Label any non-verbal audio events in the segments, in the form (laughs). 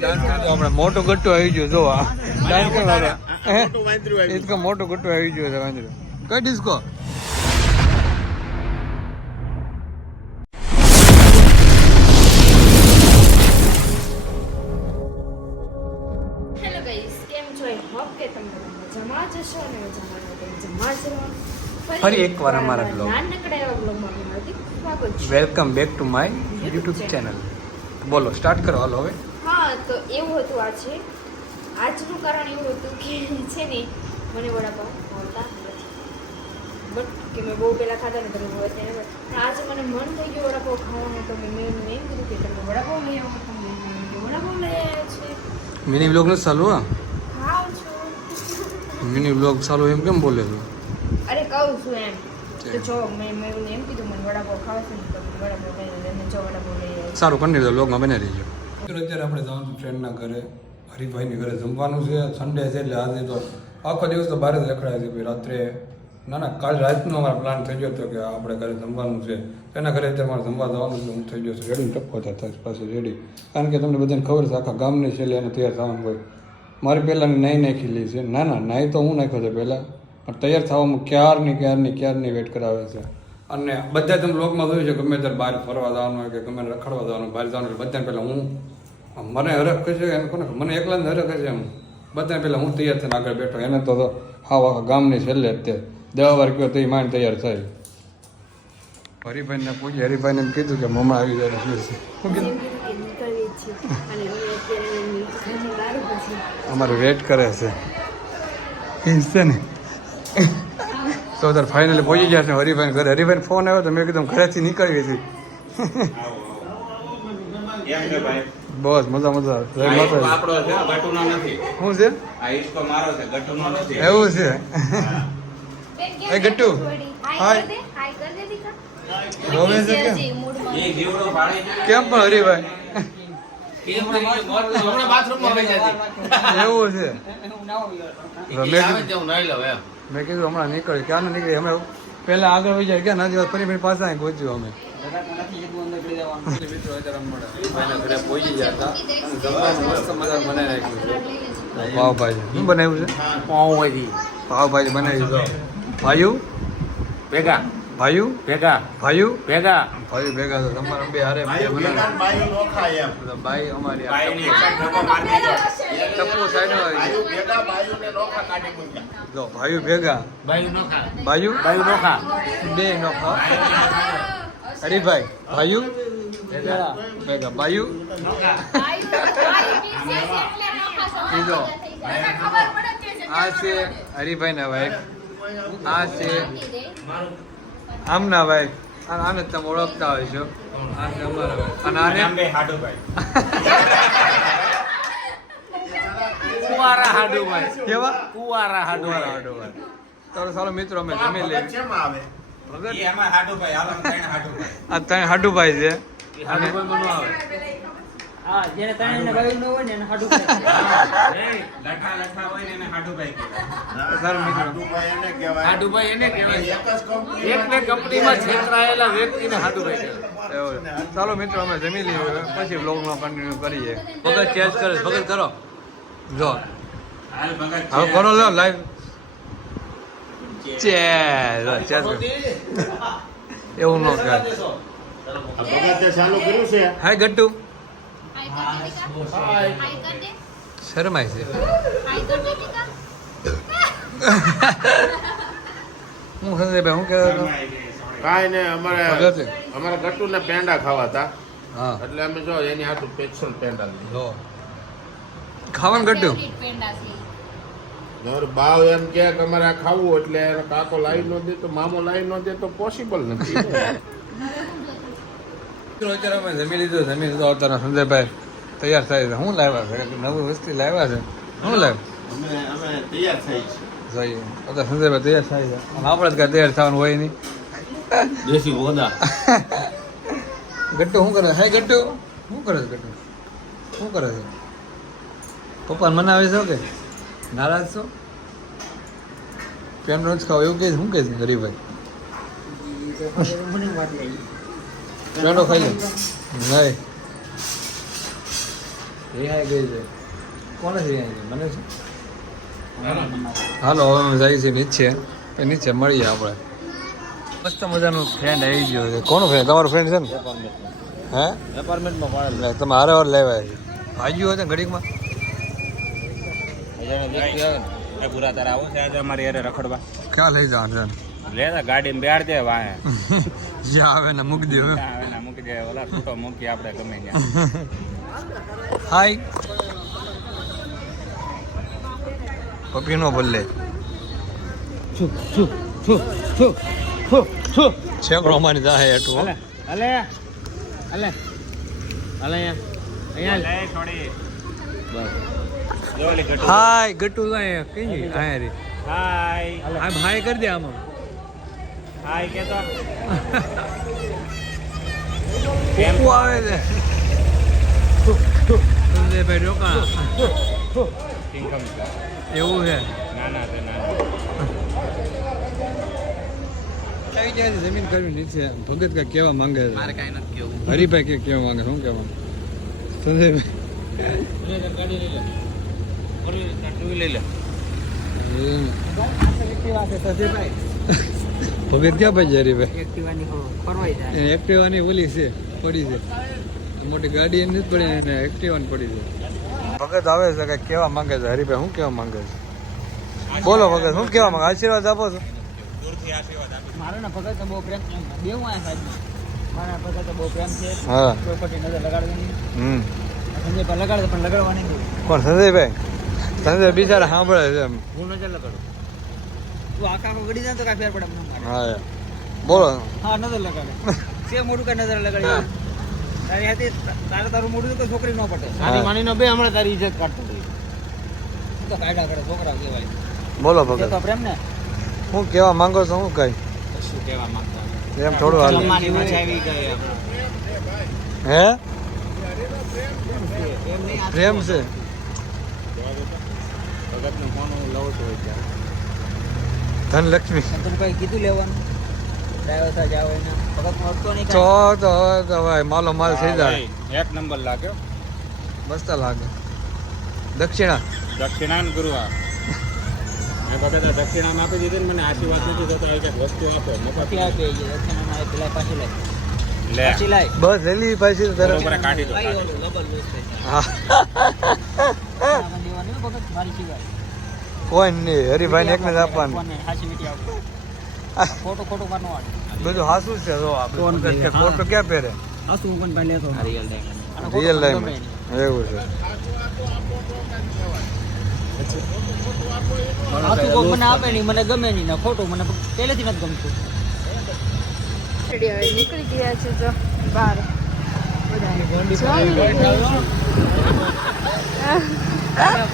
Dance કરતો મોટો ગટ્ટો આવી ગયો જો આ. ડાન્સ કરવા મોટું. એક ગટ્ટો આવી ગયો. છે વાંદરો. કઈ ડિસ્કો ફરી એકવાર અમારા આપનું હાર્દિક સ્વાગત છે. Welcome back to my YouTube channel બોલો સ્ટાર્ટ કરો હાલો હવે. હા તો એવું હતું આજે આજનું કારણ એવું હતું કે છે ને મને વડાપાઉં ભાવતા નથી. બટ કે મેં બહુ પહેલાં ખાધા ને તમે બહુ અત્યારે પણ આજે મને મન થઈ ગયું વડાપાઉં ખાવાનું તો મેં મેં એમ કીધું કે તમે વડાપાઉં લઈ આવો તો મેં વડાપાઉં લઈ આવ્યા છે. મિની બ્લોગ નથી ચાલુ હા? છો. મિની બ્લોગ ચાલુ એમ કેમ બોલે છે? અરે કહું છું એમ. તો જો મેં મેં એમ કીધું મને વડાપાઉં ખાવા છે ને તો વડાપાઉં લઈ જો વડાપાઉં લઈ. સારું કન્ટિન્યુ બ્લોગમાં બને રહીજો. અત્યારે આપણે જવાનું છું ફ્રેન્ડના ઘરે. હરિભાઈની ઘરે જમવાનું છે. સન્ડે છે એટલે આજે તો આખો દિવસ તો બહાર જ રખડાય છે ભાઈ. રાત્રે ના ના, કાલ રાતનો અમારો પ્લાન થઈ ગયો હતો કે આપણે ઘરે જમવાનું છે. એના ઘરે અત્યારે મારે જમવા જવાનું છે. હું થઈ ગયો છું. રેડી ટપકો થતા પાસે રેડી કારણ કે તમને બધાને ખબર છે, આખા ગામની છેલ્લે એને તૈયાર થવાનું હોય. મારી પહેલાંની નાહી નાખી લે છે. ના ના નાહી તો હું નાખ્યો છે પહેલાં. પણ તૈયાર થવામાં ક્યારની ક્યારની ક્યારની વેટ કરાવે છે? અને બધા તમે લોકમાં જોયું છે, ગમે ત્યારે બહાર ફરવા જવાનું હોય કે ગમે રખડવા જવાનું બહાર જવાનું એટલે બધાને પહેલાં હું મને હરખ છે એને કોને? મને એકલાને હરખ છે એમ. બધાને પેલા હું તૈયાર થઈને આગળ બેઠો. એને તો હાવ આખા ગામની છેલ્લે અત્યારે તે. દવા વાર કયો તો એ માંડ તૈયાર થાય. હરિભાઈને પૂછી હરિભાઈને એમ કીધું કે મમ્મા આવી જાય શું છે? શું કીધું. અમારે વેટ કરે છે. એ છે ને. તો અત્યારે ફાઇનલી પહોંચી ગયા છે હરિભાઈ ઘરે. હરિભાઈ ફોન આવ્યો તો મેં કીધું ઘરેથી નીકળી હતી. કેમ છે ભાઈ? બસ મજા મજા. જય આ આપણો છે ગટુનો નથી. શું છે? આ ઈસકો મારો છે ગટુનો નથી. એવું છે? એ ગટ્ટુ. હાય. હાય. કર દે, રોવે છે કેમ? એ જીવડો પાડે કેમ પણ હરિભાઈ એવું છે? મેં કીધું- તે હું નાઈ લઉં એમ. મેં કીધું હમણાં નીકળી. ક્યાં ના નીકળી? હમણાં પહેલા આગળ વહી જાય ક્યાં નથી ફરી ફરી પાછા અહીં પહોંચ્યું અમે. પાવભાજી શું બનાવ્યું છે? પાઉંભાજી. પાવભાજી બનાવી દો ભાઈઓ? ભેગા. ભાઈઓ? ભેગા. ભાઈઓ? ભેગા. ભાઈ ભેગા તો તમારા બે હારે ભાઈ અમારી ટપુ- સાઈડ જો ભાઈઓ ભેગા. બાયું નો ખા. ભાઈઓ? બાયું બે નો ખાઓ હરીભાઈ ભાયુ ભેગા. ભાયુ આ છે હરિભાઈ ના વાઈફ આ છે આમના વાઈફ અને આને તમે ઓળખતા હોય છો. અને આને હાડુભાઈ. કુવારા હાડુભાઈ. કેવા? કુવારા હાડુભાઈ. હાડુવાળા તો ચાલો મિત્રો અમે જમી લઈએ. ભગત હાડુભાઈ ત્રણ હાડુભાઈ. આ ત્રણ હાડુભાઈ છે. હાડુભાઈ માં નો આવે. હા જેને ત્રણ ને ભાઈ ન હોય ને એને હાડું કરે. નહીં, લઠા લઠા હોય ને એને હાડુભાઈ કહેવાય. સારું મિત્રો. હાડુભાઈ એને કહેવાય. એકને કંપનીમાં વ્યક્તિને હાડુભાઈ છે. ચાલો મિત્રો અમે જમી લઈએ પછી પછી વ્લોગમાં કન્ટિન્યુ કરીએ. ભગત ચેન્જ કરે. ભગત કરો. જો. હવે કરો લો લાઈવ ચેર કરો. એવું ન કર ચાલુ કર્યું છે હાય ગટ્ટુ. શરમાય છે. (laughs) હું સંજયભાઈ હું કહેતો હતો? કાંઈ નહીં અમારે અમારે ગટ્ટુને પેંડા ખાવા હતા હા. એટલે અમે જો એની હાથું સ્પેશિયલ પેંડા લીધો. જો ખાવાનું ગટ્ટુ પેંડા છે. બાવ એમ કે તમારે અમારે આ ખાવું એટલે એનો કાકો લાવી ન દે તો મામો લાવી ન દે તો પોસિબલ નથી. અમે જમી લીધું જમી લીધું અત્યારે સંજયભાઈ. તૈયાર થાય છે. શું લાવ્યા છે? નવી વસ્તી લાવ્યા છે? શું લાવ્યું? અમે અમે તૈયાર થઈ જોઈએ. સંજયભાઈ તૈયાર થાય છે. આપણે જ કાંઈ તૈયાર થવાનું હોય નહીં. દેશી ગટ્ટુ શું કરે? હાય ગટ્ટુ? શું કરે છે ગટ્ટુ? શું કરે છે? પપ્પા મનાવે છો કે? નારાજ છો? કેમ રોજ ખાવ? એવું કે શું કે છે હરીભાઈ પેંડો ખાઈ લે. નહીં. રિહાઈ ગઈ છે. કોને રિહાઈ છે મને છે હાલો હવે અમે જઈએ છીએ નીચે. નીચે મળીએ આપણે. મસ્ત મજાનો ફ્રેન્ડ આવી ગયો છે. કોનો ફ્રેન્ડ તમારો ફ્રેન્ડ છે ને? હે? એપાર્ટમેન્ટમાં તમે હારે વાર લેવાય છે. હોય હતું ઘડીકમાં? એ પૂરા તારા આવો છે આજે અમારી યારે રખડવા. ક્યાં લઈ જવાનું લે ગાડી માં બેહાડ દે વાહે (laughs) જ્યાં આવે ને મૂકી દેવું આવે ને મૂકી દે ઓલા છૂટો મૂકી આપણે ગમે ત્યાં. (laughs) હાય. પપ્પીનો ભલે છેકડો અમારી જાહે એટલું હલે હલે હલે. હલે અહીંયા. લે થોડી જો ઓલી ગટુ. હાય ગટુ અહીંયા કઈ આયા રે. હાય. આમ હાય કરી દે આમાં. હાય કે તો કેમ? આવે છે. સંજયભાઈ રોકા કિંગમ એવું છે? ના ના તે ના જમીન કરવી નીચે. ભગત કઈ કેવા માંગે છે. મારે કઈ નથી કેવું હરિભાઈ કે કેવા માંગે શું કેવા સંજયભાઈ ભગત ક્યાં ભાઈ છે હરિભાઈ એક્ટિવાની ઓલી છે પડી છે. મોટી ગાડી એની જ પડી એને એક્ટિવાની પડી છે. ભગત આવે છે કઈ કેવા માંગે છે? હરીભાઈ શું કેવા માંગે છે? બોલો ભગત શું કેવા માંગે? આશીર્વાદ આપો છો? દૂરથી આશીર્વાદ આપી મારો ને ભગત તો બહુ પ્રેમ બે આ મારા ભગત તો બહુ પ્રેમ છે. હા. કોઈ નજર લગાડવાની. હમ. સંજય પર લગાડે પણ લગાડવાની કોણ? સંજયભાઈ? સંજય બિચારા સાંભળે છે એમ. હું નજર લગાડું. તું આખા આખો ગડી જાય તો કાંઈ ફેર પડે એમ હા બોલો. હા નજર લગાડે. છે મોટું કઈ નજર લગાડી? તારી હાથે તારે તારું મોટું તો છોકરી ન પડે નાની માનીનો બે હમણાં તારી ઇજ્જત કાઢતો હતો. તો કાયદા કરે છોકરા કહેવાય. બોલો ભગત. તો પ્રેમ ને? હું કેવા માંગો છો હું કઈ? શું કેવા માંગતો એમ થોડું હાલ. હે? પ્રેમ છે. ફોન હું લઉં છું અત્યારે. ધનલક્ષ્મી. કોઈ કીધું લેવાનું. ભાઈ દક્ષિણા. દક્ષિણાન ગુરુ આ મેં ભગત આ દક્ષિણાન આપી દીધી મને આશીર્વાદ નથી થતો આવી કંઈક વસ્તુ આપો. મફત આપે એ દક્ષિણામાં પેલા પાછી લાય લે. પાછી બસ રેલી પાછી કાઢી દો ભાઈ હા જાય. આમાં દેવાનું હો ભગત મારી સિવાય. કોઈ નહીં હરિભાઈ ને એકને જ આપવાનું. હાચી વીંટી આપો. ખોટું ખોટું મારનો વાળ. બધું હાસું છે જો આપણે કે ફોટો ક્યાં પહેરે? આ શું હું પણ પહેલે લેતો. Real time real. એવું છે. મને આપે નહીં મને ગમે નહીં ને ખોટું મને પહેલેથી નથી ગમતું. નીકળી ગયા છે જો બહાર. નીકળી (laughs)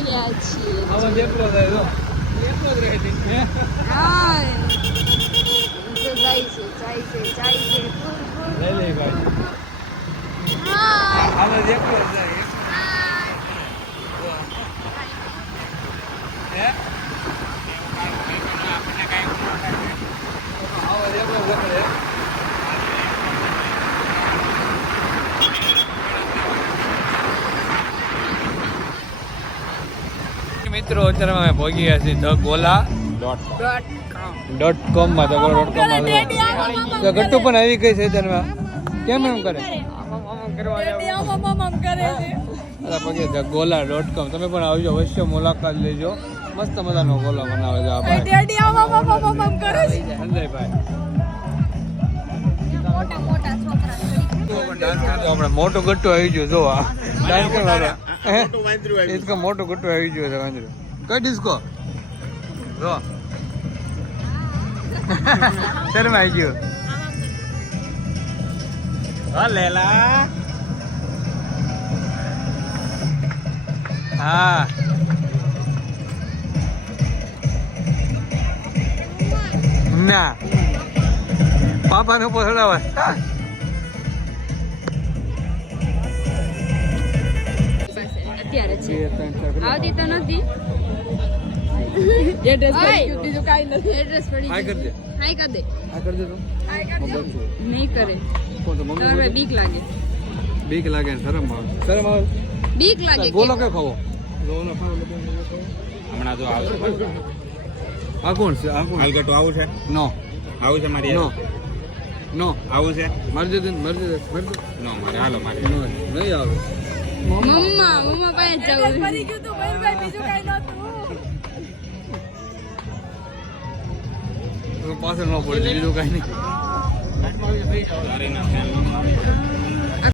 ગયા છીએ આમાં જેટલો થાય જો એટલો જ રહે છે હા તો જાય છે જાય છે જાય છે ફૂલ ફૂલ. લઈ લઈ ભાઈ હા આમાં જેટલો જાય હે આમાં જેટલો જ રહે. મિત્રો અત્યારે અમે ભોગી ગયા છીએ ધ ગોલા. ડોટ ડોટ કોમમાં ધ ગોલા ડોટ કોમમાં તો ગટ્ટુ પણ આવી ગઈ છે અત્યારમાં કેમ એમ કરે? અલા ધ ગોલા ડોટ કોમ તમે પણ આવજો અવશ્ય મુલાકાત લેજો. મસ્ત મજાનો ગોલા બનાવે છે આ ભાઈ. સંજયભાઈ. મોટા મોટા છોકરા ડાન્સ કરતો આપણે મોટું ગટ્ટુ આવી ગયું જો આ ડાન્સ કરવા મોટું ગટ્ટુ આવી ગયો છે વાંદરું. કઈ ડિસ્કો જો. (laughs) શરમ આવી હા લેલા. હા. ના. પાપાને પોસડાવે. અત્યારે છે. આવતી તો નથી. એડ્રેસ બીજું કાંઈ નથી. એડ્રેસ પડી હાય કરી દે. હાય કર દે. હાય કરી દે તો. નહીં કરે. કોણ તો મમ્મી બીક લાગે. બીક લાગે ને શરમ આવે. શરમ આવે? બીક લાગે બોલો કે ખાવો? હમણાં તો આવશે. આ કોણ છે? આ કોણ? હાલગટો આવું છે? નો. આવું છે મારી નો. નો. આવું છે? મરજી દિન મરજે મરજે નો મારે હાલો મારે. નો નહીં આવે. મમ્મા મમ્મા પાસે જવું મરી ગયું તો બીજું કાઈ નહોતું. પાછળ ન પડી બીજું કાઈ નહીં.